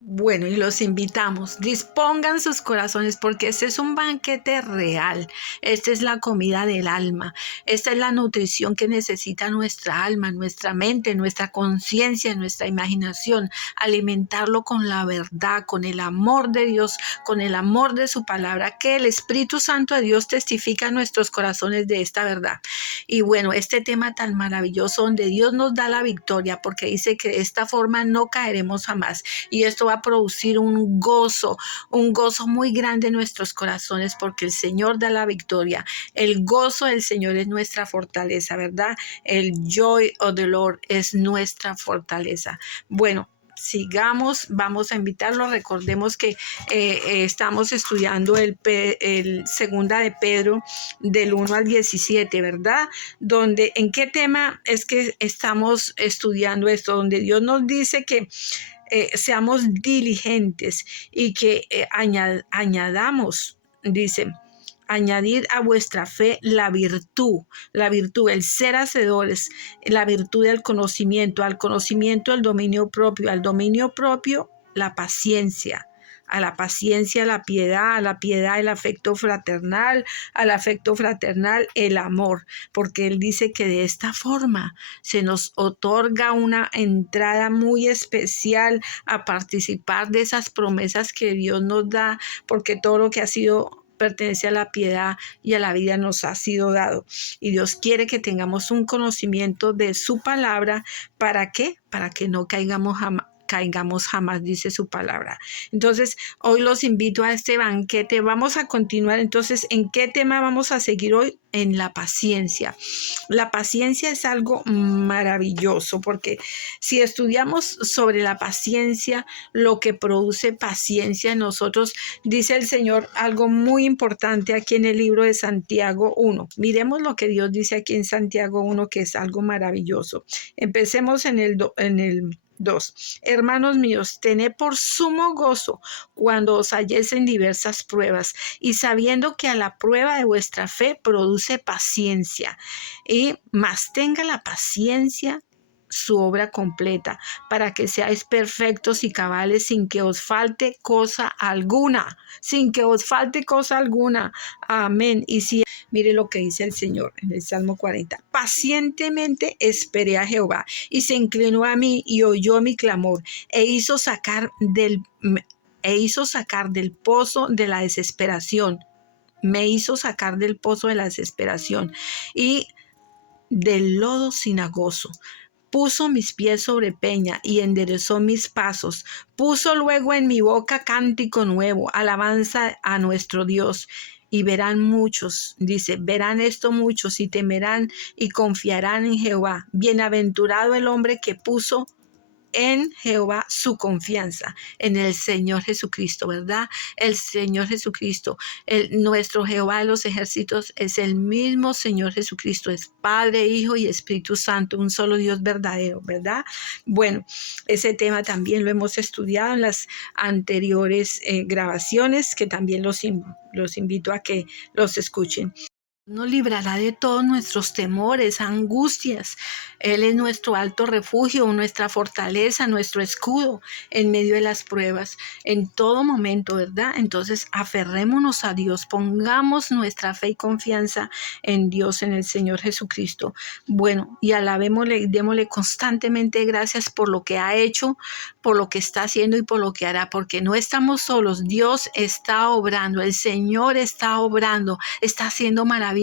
Bueno, y los invitamos, dispongan sus corazones porque este es un banquete real, esta es la comida del alma, esta es la nutrición que necesita nuestra alma, nuestra mente, nuestra conciencia, nuestra imaginación, alimentarlo con la verdad, con el amor de Dios, con el amor de su palabra, que el Espíritu Santo de Dios testifica en nuestros corazones de esta verdad. Y bueno, este tema tan maravilloso donde Dios nos da la victoria porque dice que de esta forma no caeremos jamás y esto va a producir un gozo muy grande en nuestros corazones porque el Señor da la victoria. El gozo del Señor es nuestra fortaleza, ¿verdad? El joy of the Lord es nuestra fortaleza. Bueno, sigamos, vamos a invitarlo. Recordemos que estamos estudiando el segunda de Pedro del 1 al 17, ¿verdad? Donde, ¿en qué tema es que estamos estudiando esto? Donde Dios nos dice que seamos diligentes y que añadamos, dice, añadir a vuestra fe la virtud, el ser hacedores, la virtud del conocimiento, al conocimiento el dominio propio, al dominio propio la paciencia, a la paciencia a la piedad el afecto fraternal, al afecto fraternal el amor, porque él dice que de esta forma se nos otorga una entrada muy especial a participar de esas promesas que Dios nos da, porque todo lo que ha sido pertenece a la piedad y a la vida nos ha sido dado. Y Dios quiere que tengamos un conocimiento de su palabra. ¿Para qué? Para que no caigamos jamás, dice su palabra. Entonces, hoy los invito a este banquete. Vamos a continuar. Entonces, ¿en qué tema vamos a seguir hoy? En la paciencia. La paciencia es algo maravilloso porque si estudiamos sobre la paciencia, lo que produce paciencia en nosotros, dice el Señor algo muy importante aquí en el libro de Santiago 1. Miremos lo que Dios dice aquí en Santiago 1, que es algo maravilloso. Empecemos en el 2. Hermanos míos, tened por sumo gozo cuando os halléis en diversas pruebas y sabiendo que a la prueba de vuestra fe produce paciencia y más tenga la paciencia su obra completa, para que seáis perfectos y cabales sin que os falte cosa alguna, sin que os falte cosa alguna. Amén. Y si mire lo que dice el Señor en el Salmo 40. Pacientemente esperé a Jehová y se inclinó a mí y oyó mi clamor e hizo sacar del pozo de la desesperación. Me hizo sacar del pozo de la desesperación y del lodo cenagoso. Puso mis pies sobre peña y enderezó mis pasos. Puso luego en mi boca cántico nuevo, alabanza a nuestro Dios. Y verán muchos, dice, verán esto muchos y temerán y confiarán en Jehová. Bienaventurado el hombre que puso en Jehová su confianza, en el Señor Jesucristo, ¿verdad? El Señor Jesucristo, nuestro Jehová de los ejércitos es el mismo Señor Jesucristo, es Padre, Hijo y Espíritu Santo, un solo Dios verdadero, ¿verdad? Bueno, ese tema también lo hemos estudiado en las anteriores grabaciones, que también los invito a que los escuchen. Nos librará de todos nuestros temores, angustias. Él es nuestro alto refugio, nuestra fortaleza, nuestro escudo en medio de las pruebas, en todo momento, ¿verdad? Entonces, aferrémonos a Dios, pongamos nuestra fe y confianza en Dios, en el Señor Jesucristo. Bueno, y alabémosle y démosle constantemente gracias por lo que ha hecho, por lo que está haciendo y por lo que hará, porque no estamos solos. Dios está obrando, el Señor está obrando, está haciendo maravillas.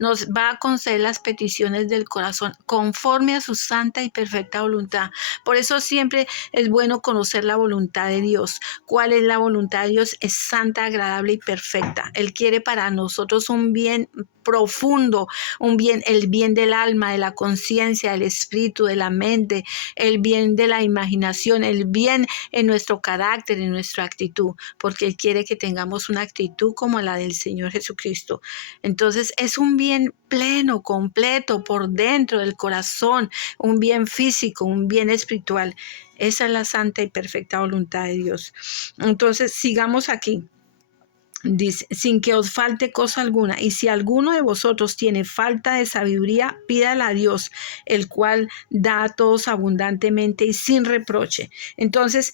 Nos va a conceder las peticiones del corazón conforme a su santa y perfecta voluntad. Por eso siempre es bueno conocer la voluntad de Dios. ¿Cuál es la voluntad de Dios? Es santa, agradable y perfecta. Él quiere para nosotros un bien profundo, un bien, el bien del alma, de la conciencia, del espíritu, de la mente, el bien de la imaginación, el bien en nuestro carácter, en nuestra actitud, porque Él quiere que tengamos una actitud como la del Señor Jesucristo. Entonces es un bien pleno, completo, por dentro del corazón, un bien físico, un bien espiritual. Esa es la santa y perfecta voluntad de Dios. Entonces sigamos aquí. Dice, sin que os falte cosa alguna, y si alguno de vosotros tiene falta de sabiduría, pídala a Dios, el cual da a todos abundantemente y sin reproche. Entonces,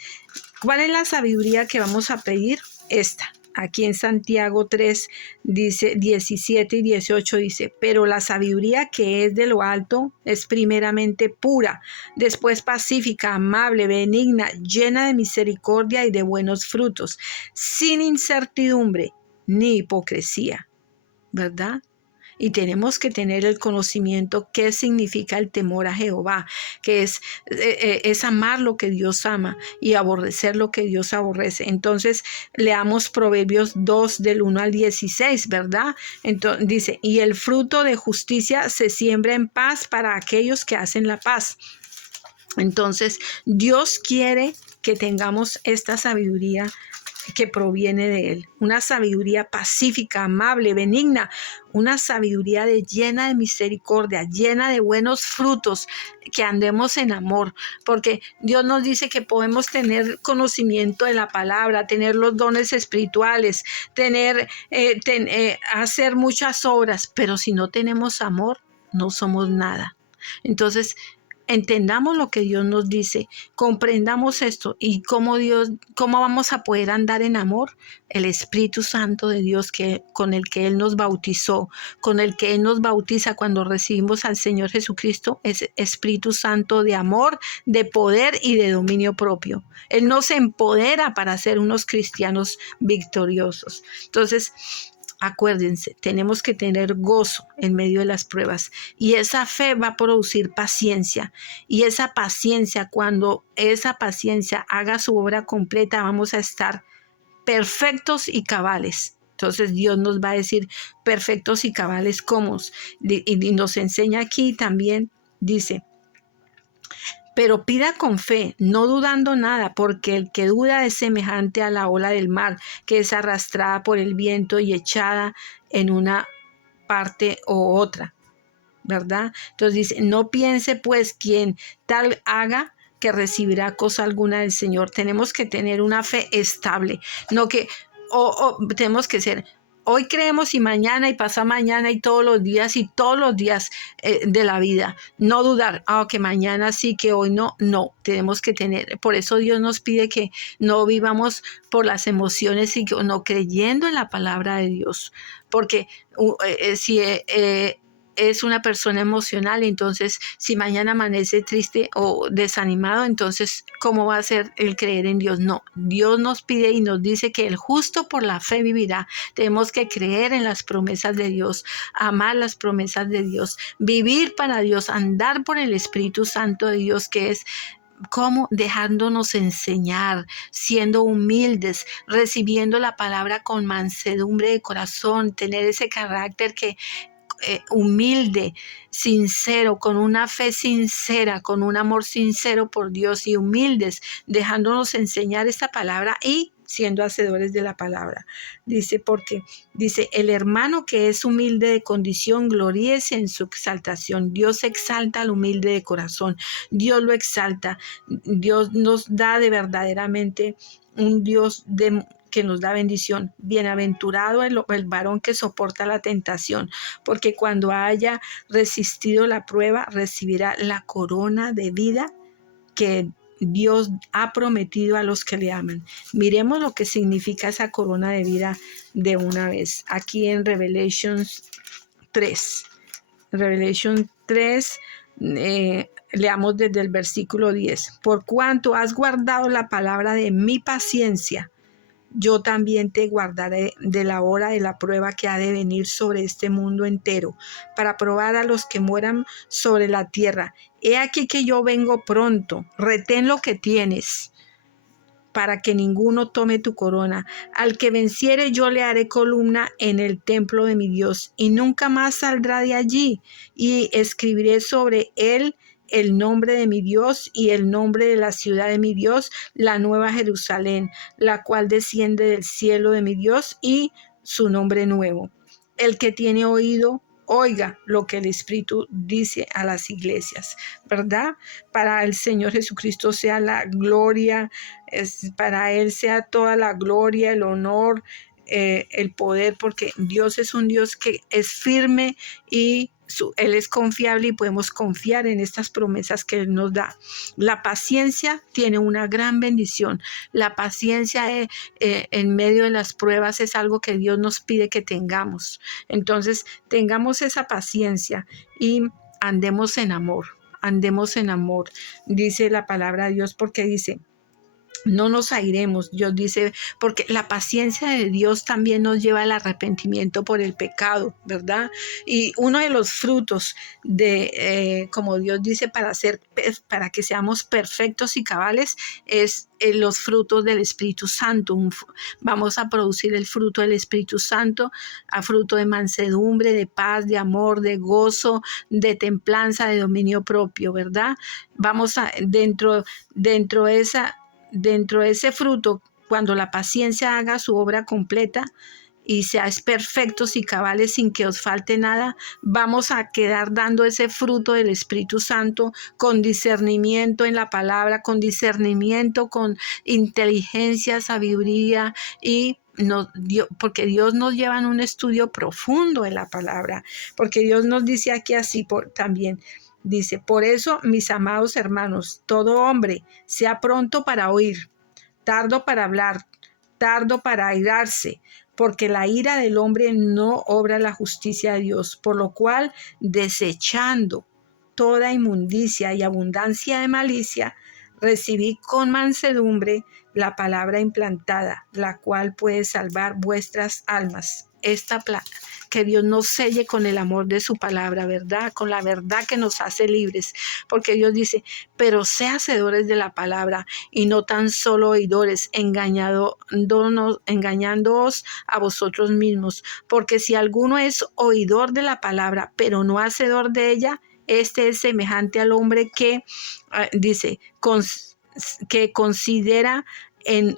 ¿Cuál es la sabiduría que vamos a pedir? Esta. Aquí en Santiago 3, dice 17 y 18, dice, pero la sabiduría que es de lo alto es primeramente pura, después pacífica, amable, benigna, llena de misericordia y de buenos frutos, sin incertidumbre ni hipocresía, ¿verdad? Y tenemos que tener el conocimiento qué significa el temor a Jehová, que es amar lo que Dios ama y aborrecer lo que Dios aborrece. Entonces, leamos Proverbios 2 del 1 al 16, ¿verdad? Entonces, dice, y el fruto de justicia se siembra en paz para aquellos que hacen la paz. Entonces, Dios quiere que tengamos esta sabiduría que proviene de Él, una sabiduría pacífica, amable, benigna, una sabiduría llena de misericordia, llena de buenos frutos, que andemos en amor, porque Dios nos dice que podemos tener conocimiento de la palabra, tener los dones espirituales, hacer muchas obras, pero si no tenemos amor, no somos nada. Entonces, entendamos lo que Dios nos dice, comprendamos esto y cómo vamos a poder andar en amor. El Espíritu Santo de Dios con el que Él nos bautizó, con el que Él nos bautiza cuando recibimos al Señor Jesucristo, es Espíritu Santo de amor, de poder y de dominio propio. Él nos empodera para ser unos cristianos victoriosos. Entonces, acuérdense, tenemos que tener gozo en medio de las pruebas y esa fe va a producir paciencia, y esa paciencia, cuando esa paciencia haga su obra completa, vamos a estar perfectos y cabales. Entonces Dios nos va a decir perfectos y cabales cómo, y nos enseña aquí también, dice, pero pida con fe, no dudando nada, porque el que duda es semejante a la ola del mar, que es arrastrada por el viento y echada en una parte o otra, ¿verdad? Entonces dice, no piense pues quien tal haga que recibirá cosa alguna del Señor. Tenemos que tener una fe estable, no que tenemos que ser, hoy creemos y mañana y pasa mañana y todos los días de la vida. No dudar, que mañana sí, que hoy no. No, tenemos que tener, por eso Dios nos pide que no vivamos por las emociones y no creyendo en la palabra de Dios. Porque si es una persona emocional, entonces si mañana amanece triste o desanimado, entonces ¿cómo va a ser el creer en Dios? No, Dios nos pide y nos dice que el justo por la fe vivirá. Tenemos que creer en las promesas de Dios, amar las promesas de Dios, vivir para Dios, andar por el Espíritu Santo de Dios, que es cómo dejándonos enseñar, siendo humildes, recibiendo la palabra con mansedumbre de corazón, tener ese carácter que humilde, sincero, con una fe sincera, con un amor sincero por Dios y humildes, dejándonos enseñar esta palabra y siendo hacedores de la palabra. Dice, porque dice, el hermano que es humilde de condición, gloríese en su exaltación. Dios exalta al humilde de corazón. Dios lo exalta. Dios nos da de verdaderamente un Dios que nos da bendición. Bienaventurado el varón que soporta la tentación, porque cuando haya resistido la prueba, recibirá la corona de vida que Dios ha prometido a los que le aman. Miremos lo que significa esa corona de vida de una vez. Aquí en Revelation 3. Revelation 3, leamos desde el versículo 10. Por cuanto has guardado la palabra de mi paciencia, yo también te guardaré de la hora de la prueba que ha de venir sobre este mundo entero, para probar a los que mueran sobre la tierra. He aquí que yo vengo pronto, retén lo que tienes, para que ninguno tome tu corona. Al que venciere yo le haré columna en el templo de mi Dios, y nunca más saldrá de allí, y escribiré sobre él el nombre de mi Dios y el nombre de la ciudad de mi Dios, la nueva Jerusalén, la cual desciende del cielo de mi Dios, y su nombre nuevo. El que tiene oído, oiga lo que el Espíritu dice a las iglesias, ¿verdad? Para el Señor Jesucristo sea la gloria, para Él sea toda la gloria, el honor, el poder, porque Dios es un Dios que es firme y Él es confiable y podemos confiar en estas promesas que Él nos da. La paciencia tiene una gran bendición. La paciencia en medio de las pruebas es algo que Dios nos pide que tengamos. Entonces, tengamos esa paciencia y andemos en amor. Andemos en amor, dice la palabra de Dios, porque dice, no nos airemos, Dios dice, porque la paciencia de Dios también nos lleva al arrepentimiento por el pecado, ¿verdad? Y uno de los frutos de, como Dios dice, para que seamos perfectos y cabales, es los frutos del Espíritu Santo. Vamos a producir el fruto del Espíritu Santo, a fruto de mansedumbre, de paz, de amor, de gozo, de templanza, de dominio propio, ¿verdad? Vamos a, dentro de ese fruto, cuando la paciencia haga su obra completa y seáis perfectos y cabales sin que os falte nada, vamos a quedar dando ese fruto del Espíritu Santo con discernimiento en la palabra, con discernimiento, con inteligencia, sabiduría y porque Dios nos lleva en un estudio profundo de la palabra, porque Dios nos dice aquí así también. Dice, por eso, mis amados hermanos, todo hombre sea pronto para oír, tardo para hablar, tardo para airarse, porque la ira del hombre no obra la justicia de Dios, por lo cual, desechando toda inmundicia y abundancia de malicia, recibid con mansedumbre la palabra implantada, la cual puede salvar vuestras almas. Que Dios nos selle con el amor de su palabra, ¿verdad? Con la verdad que nos hace libres, porque Dios dice, pero sé hacedores de la palabra y no tan solo oidores, engañándoos a vosotros mismos, porque si alguno es oidor de la palabra, pero no hacedor de ella, este es semejante al hombre que, dice, que considera en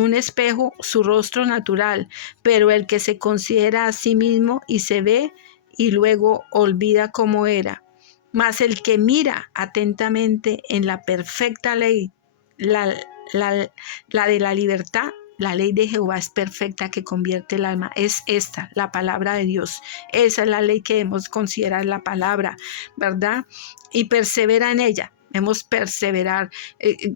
un espejo su rostro natural, pero el que se considera a sí mismo y se ve y luego olvida cómo era. Mas el que mira atentamente en la perfecta ley, la de la libertad, la ley de Jehová es perfecta que convierte el alma. Es esta, la palabra de Dios. Esa es la ley que debemos considerar la ¿verdad? Y persevera en ella. Debemos perseverar,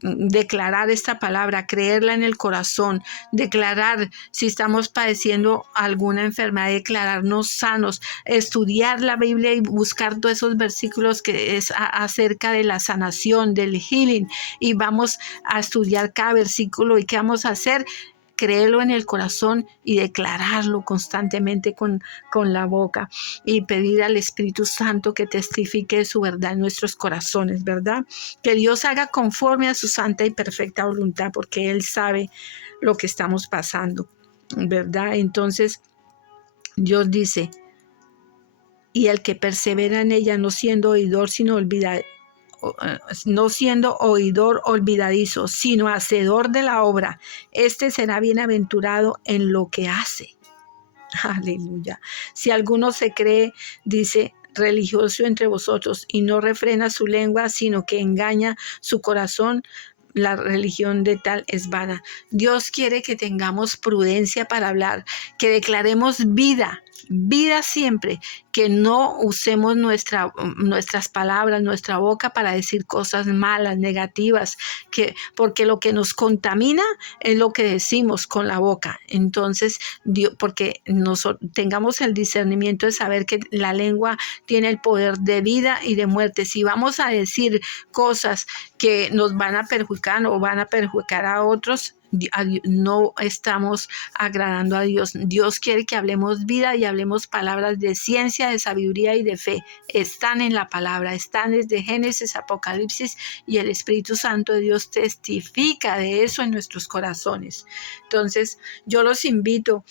declarar esta palabra, creerla en el corazón, declarar si estamos padeciendo alguna enfermedad, declararnos sanos, estudiar la Biblia y buscar todos esos versículos que es acerca de la sanación, del healing, y vamos a estudiar cada versículo. ¿Y qué vamos a hacer? Creerlo en el corazón y declararlo constantemente con la boca y pedir al Espíritu Santo que testifique su verdad en nuestros corazones, ¿verdad? Que Dios haga conforme a su santa y perfecta voluntad, porque Él sabe lo que estamos pasando, ¿verdad? Entonces, Dios dice, y el que persevera en ella, no siendo oidor, no siendo oidor olvidadizo, sino hacedor de la obra, este será bienaventurado en lo que hace. Aleluya. Si alguno se cree, dice, religioso entre vosotros y no refrena su lengua, sino que engaña su corazón, la religión de tal es vana. Dios quiere que tengamos prudencia para hablar, que declaremos vida siempre, que no usemos nuestras palabras, nuestra boca para decir cosas malas, negativas, porque lo que nos contamina es lo que decimos con la boca. Entonces, porque tengamos el discernimiento de saber que la lengua tiene el poder de vida y de muerte. Si vamos a decir cosas que nos van a perjudicar o van a perjudicar a otros, no estamos agradando a Dios. Dios quiere que hablemos vida y hablemos palabras de ciencia, de sabiduría y de fe. Están en la palabra, están desde Génesis, Apocalipsis, y el Espíritu Santo de Dios testifica de eso en nuestros corazones. Entonces, yo los invito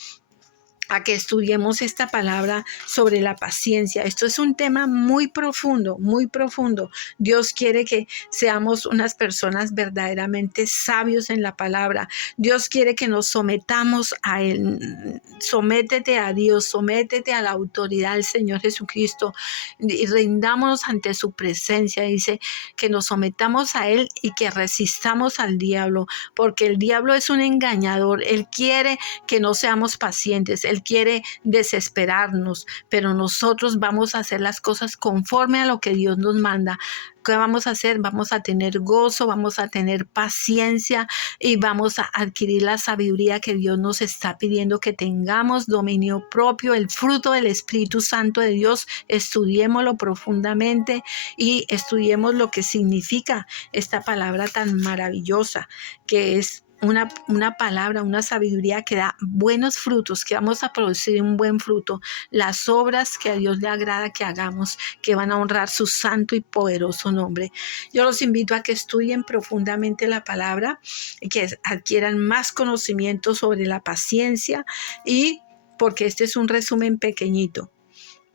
a que estudiemos esta palabra sobre la paciencia. Esto es un tema muy profundo, muy profundo. Dios quiere que seamos unas personas verdaderamente sabios en la palabra. Dios quiere que nos sometamos a Él. Sométete a Dios, sométete a la autoridad del Señor Jesucristo y rindámonos ante su presencia. Dice que nos sometamos a Él y que resistamos al diablo, porque el diablo es un engañador. Él quiere que no seamos pacientes, Él quiere desesperarnos, pero nosotros vamos a hacer las cosas conforme a lo que Dios nos manda. ¿Qué vamos a hacer? Vamos a tener gozo, vamos a tener paciencia y vamos a adquirir la sabiduría que Dios nos está pidiendo que tengamos, dominio propio, el fruto del Espíritu Santo de Dios. Estudiémoslo profundamente y estudiemos lo que significa esta palabra tan maravillosa, que es una palabra, una sabiduría que da buenos frutos, que vamos a producir un buen fruto, las obras que a Dios le agrada que hagamos, que van a honrar su santo y poderoso nombre. Yo los invito a que estudien profundamente la palabra, que adquieran más conocimiento sobre la paciencia, y porque este es un resumen pequeñito.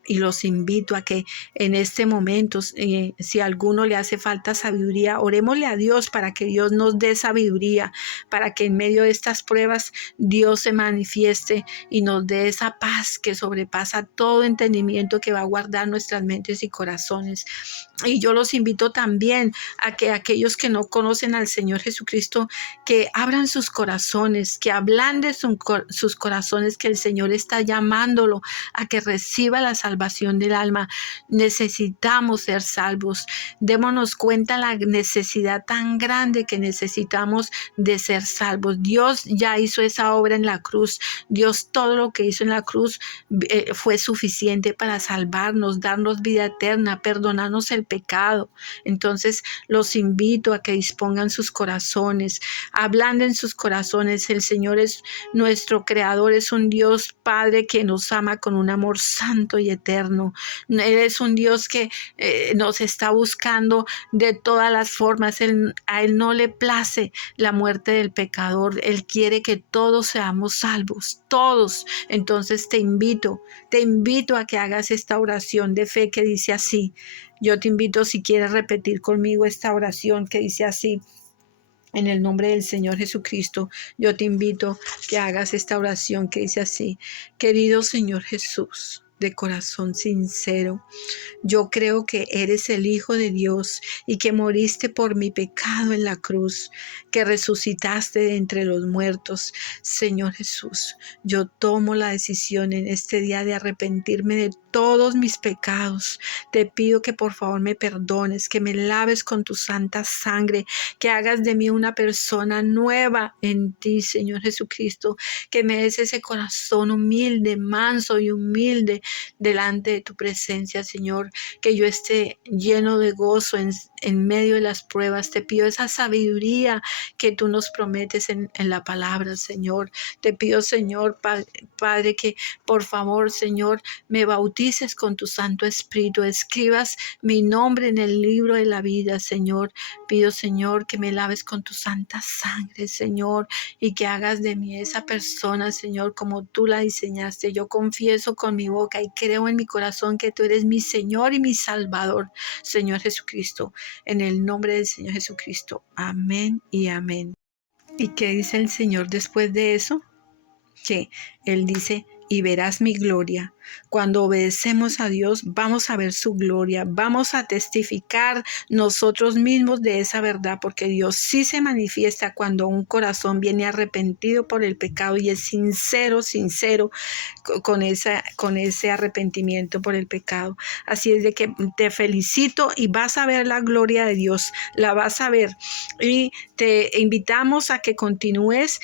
Y los invito a que en este momento, si a alguno le hace falta sabiduría, orémosle a Dios para que Dios nos dé sabiduría, para que en medio de estas pruebas Dios se manifieste y nos dé esa paz que sobrepasa todo entendimiento, que va a guardar nuestras mentes y corazones. Y yo los invito también a que aquellos que no conocen al Señor Jesucristo, que abran sus corazones, que ablanden sus corazones, que el Señor está llamándolo a que reciba la salvación del alma. Necesitamos ser salvos. Démonos cuenta la necesidad tan grande que necesitamos de ser salvos. Dios ya hizo esa obra en la cruz. Dios todo lo que hizo en la cruz fue suficiente para salvarnos, darnos vida eterna, perdonarnos el pecado. Entonces los invito a que dispongan sus corazones, ablanden sus corazones. El Señor es nuestro creador, es un Dios Padre que nos ama con un amor santo y eterno. Él es un Dios que nos está buscando de todas las formas. A Él no le place la muerte del pecador. Él quiere que todos seamos salvos, todos. Entonces te invito a que hagas esta oración de fe que dice así. Yo te invito, si quieres repetir conmigo esta oración que dice así: en el nombre del Señor Jesucristo, yo te invito que hagas esta oración que dice así: querido Señor Jesús, de corazón sincero, yo creo que eres el Hijo de Dios y que moriste por mi pecado en la cruz, que resucitaste de entre los muertos. Señor Jesús, yo tomo la decisión en este día de arrepentirme de todos mis pecados. Te pido que por favor me perdones, que me laves con tu santa sangre, que hagas de mí una persona nueva en ti, Señor Jesucristo, que me des ese corazón humilde, manso y humilde delante de tu presencia, Señor, que yo esté lleno de gozo en medio de las pruebas. Te pido esa sabiduría que tú nos prometes en la palabra, Señor. Te pido, Señor, Padre, que por favor, Señor, me bautices con tu Santo Espíritu, escribas mi nombre en el libro de la vida, Señor. Pido, Señor, que me laves con tu santa sangre, Señor, y que hagas de mí esa persona, Señor, como tú la diseñaste. Yo confieso con mi boca y creo en mi corazón que tú eres mi Señor y mi Salvador, Señor Jesucristo. En el nombre del Señor Jesucristo. Amén y amén. ¿Y qué dice el Señor después de eso? Que Él dice: y verás mi gloria. Cuando obedecemos a Dios, vamos a ver su gloria, vamos a testificar nosotros mismos de esa verdad, porque Dios sí se manifiesta cuando un corazón viene arrepentido por el pecado y es sincero con ese arrepentimiento por el pecado. Así es de que te felicito y vas a ver la gloria de Dios, la vas a ver. Y te invitamos a que continúes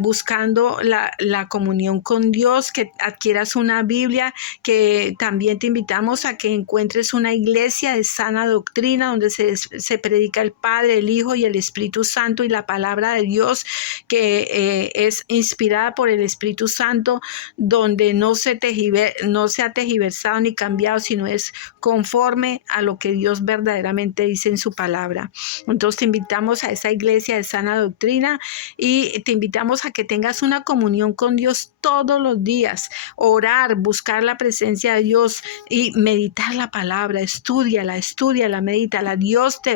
buscando la comunión con Dios, que adquieras una Biblia familia, que también te invitamos a que encuentres una iglesia de sana doctrina donde se predica el Padre, el Hijo y el Espíritu Santo, y la palabra de Dios que es inspirada por el Espíritu Santo, donde no se ha tergiversado ni cambiado, sino es conforme a lo que Dios verdaderamente dice en su palabra. Entonces te invitamos a esa iglesia de sana doctrina y te invitamos a que tengas una comunión con Dios todos los días, orar, buscar la presencia de Dios y meditar la palabra. Estúdiala, medítala.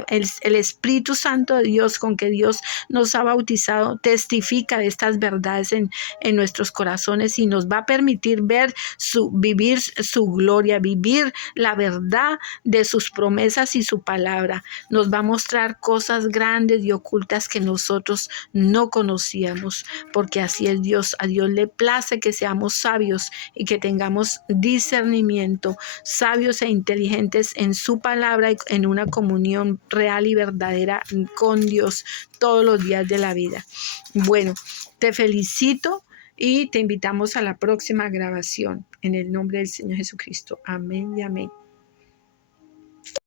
El Espíritu Santo de Dios con que Dios nos ha bautizado testifica de estas verdades en nuestros corazones y nos va a permitir vivir su gloria, vivir la verdad de sus promesas y su palabra. Nos va a mostrar cosas grandes y ocultas que nosotros no conocíamos, porque así es Dios. A Dios le place que seamos sabios y que tengamos discernimiento, sabios e inteligentes en su palabra y en una comunión real y verdadera con Dios todos los días de la vida. Bueno, te felicito y te invitamos a la próxima grabación. En el nombre del Señor Jesucristo. Amén y amén.